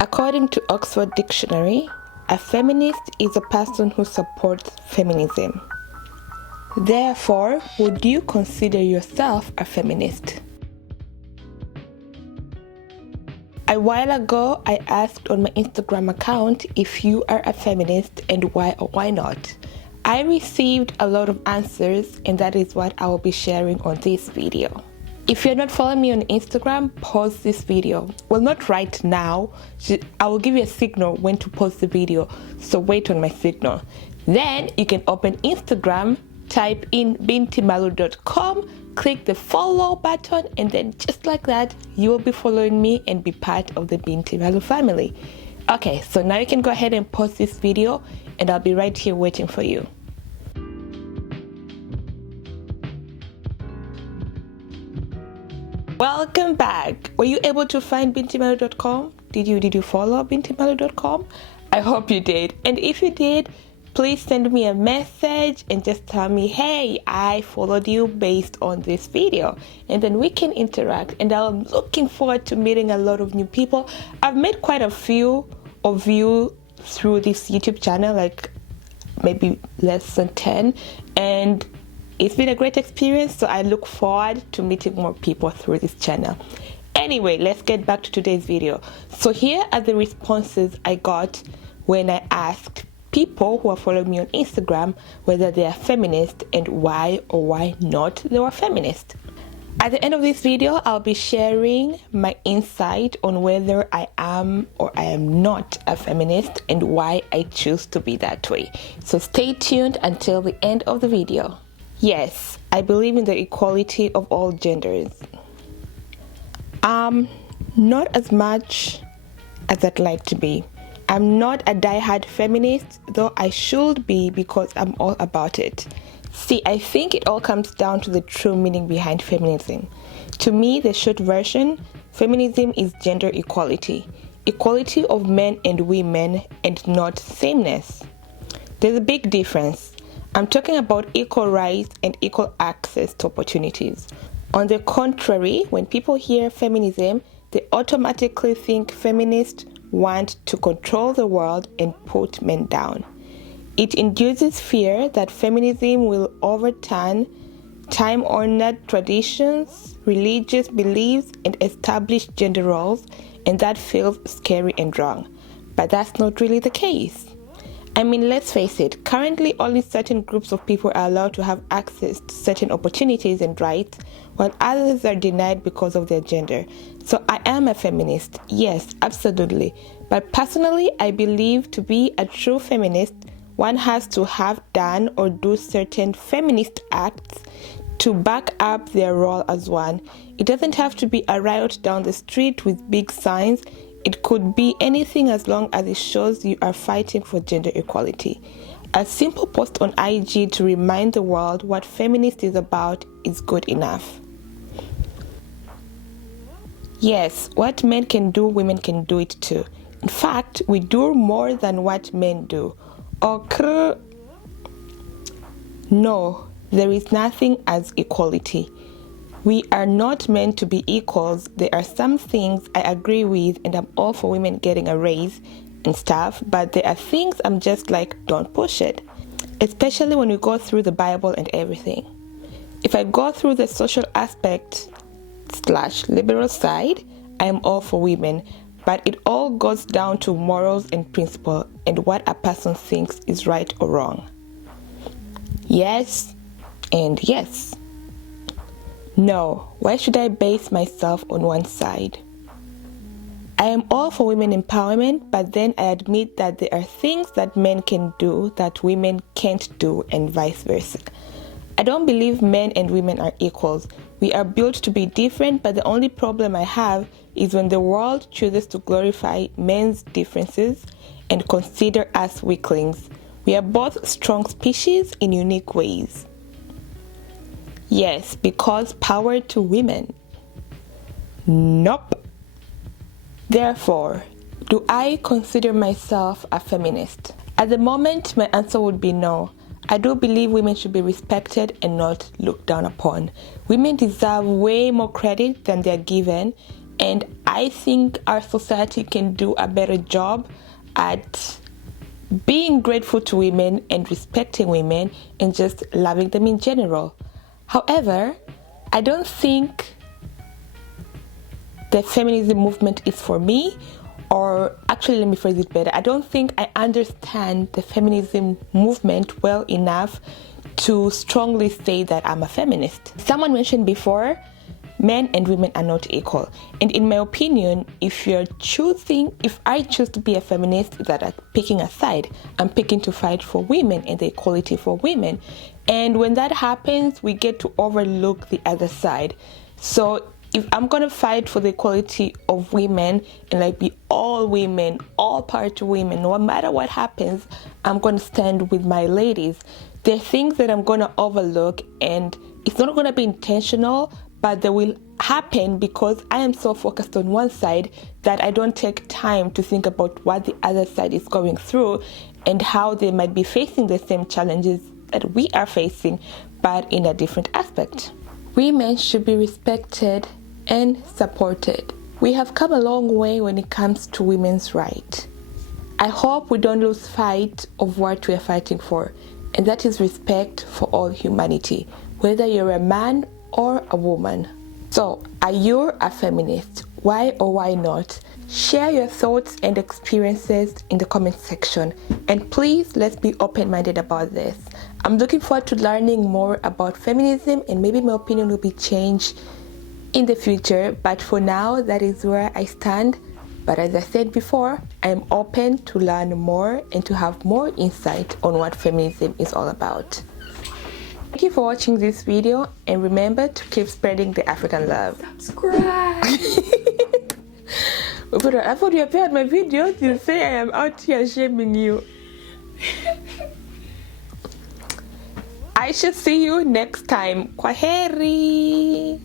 According to Oxford Dictionary, a feminist is a person who supports feminism. Therefore, would you consider yourself a feminist? A while ago, I asked on my Instagram account if you are a feminist and why or why not. I received a lot of answers, and that is what I will be sharing on this video. If you're not following me on Instagram, pause this video. Well, not right now. I will give you a signal when to pause the video, so wait on my signal. Then you can open Instagram, type in bintimalu.com, click the follow button, and then just like that, you will be following me and be part of the Binti Malu family. Okay, so now you can go ahead and pause this video, and I'll be right here waiting for you. Welcome back. Were you able to find bintimalu.com? Did you follow bintimalu.com? I hope you did. And if you did, please send me a message and just tell me, hey, I followed you based on this video. And then we can interact. And I'm looking forward to meeting a lot of new people. I've met quite a few of you through this YouTube channel, like maybe less than 10. And it's been a great experience, so I look forward to meeting more people through this channel. Anyway, let's get back to today's video. So here are the responses I got when I asked people who are following me on Instagram whether they are feminist and why or why not they were feminist. At the end of this video, I'll be sharing my insight on whether I am or I am not a feminist and why I choose to be that way. So stay tuned until the end of the video. Yes, I believe in the equality of all genders. Not as much as I'd like to be. I'm not a die-hard feminist, though I should be because I'm all about it. See, I think it all comes down to the true meaning behind feminism. To me, the short version, feminism is gender equality. Equality of men and women and not sameness. There's a big difference. I'm talking about equal rights and equal access to opportunities. On the contrary, when people hear feminism, they automatically think feminists want to control the world and put men down. It induces fear that feminism will overturn time-honored traditions, religious beliefs, and established gender roles, and that feels scary and wrong. But that's not really the case. I mean, let's face it, currently only certain groups of people are allowed to have access to certain opportunities and rights, while others are denied because of their gender. So I am a feminist, yes, absolutely. But personally, I believe to be a true feminist, one has to have done or do certain feminist acts to back up their role as one. It doesn't have to be a riot down the street with big signs. It could be anything as long as it shows you are fighting for gender equality. A simple post on IG to remind the world what feminist is about is good enough. Yes, what men can do, women can do it too. In fact, we do more than what men do. No, there is nothing as equality. We are not meant to be equals. There are some things I agree with and I'm all for women getting a raise and stuff, but there are things I'm just like, don't push it. Especially when we go through the Bible and everything. If I go through the social aspect / liberal side, I am all for women, but it all goes down to morals and principle and what a person thinks is right or wrong. Yes and yes. No, why should I base myself on one side? I am all for women empowerment, but then I admit that there are things that men can do that women can't do and vice versa. I don't believe men and women are equals. We are built to be different, but the only problem I have is when the world chooses to glorify men's differences and consider us weaklings. We are both strong species in unique ways. Yes, because power to women. Nope. Therefore, do I consider myself a feminist? At the moment, my answer would be no. I do believe women should be respected and not looked down upon. Women deserve way more credit than they are given, and I think our society can do a better job at being grateful to women and respecting women and just loving them in general. However, I don't think the feminism movement is for me, or actually let me phrase it better. I don't think I understand the feminism movement well enough to strongly say that I'm a feminist. Someone mentioned before, men and women are not equal. And in my opinion, if I choose to be a feminist, that I'm picking a side. I'm picking to fight for women and the equality for women. And when that happens, we get to overlook the other side. So if I'm gonna fight for the equality of women and like be all women, all part women, no matter what happens, I'm gonna stand with my ladies. There are things that I'm gonna overlook, and it's not gonna be intentional, but they will happen because I am so focused on one side that I don't take time to think about what the other side is going through and how they might be facing the same challenges that we are facing, but in a different aspect. Women should be respected and supported. We have come a long way when it comes to women's rights. I hope we don't lose sight of what we are fighting for, and that is respect for all humanity, whether you're a man or a woman. So, are you a feminist? Why or why not? Share your thoughts and experiences in the comment section, and please, let's be open-minded about this. I'm looking forward to learning more about feminism, and maybe my opinion will be changed in the future, but for now, that is where I stand. But as I said before, I am open to learn more and to have more insight on what feminism is all about. Thank you for watching this video, and remember to keep spreading the African love. Subscribe! But I thought you appeared my videos, you say I am out here shaming you. I shall see you next time. Kwaheri!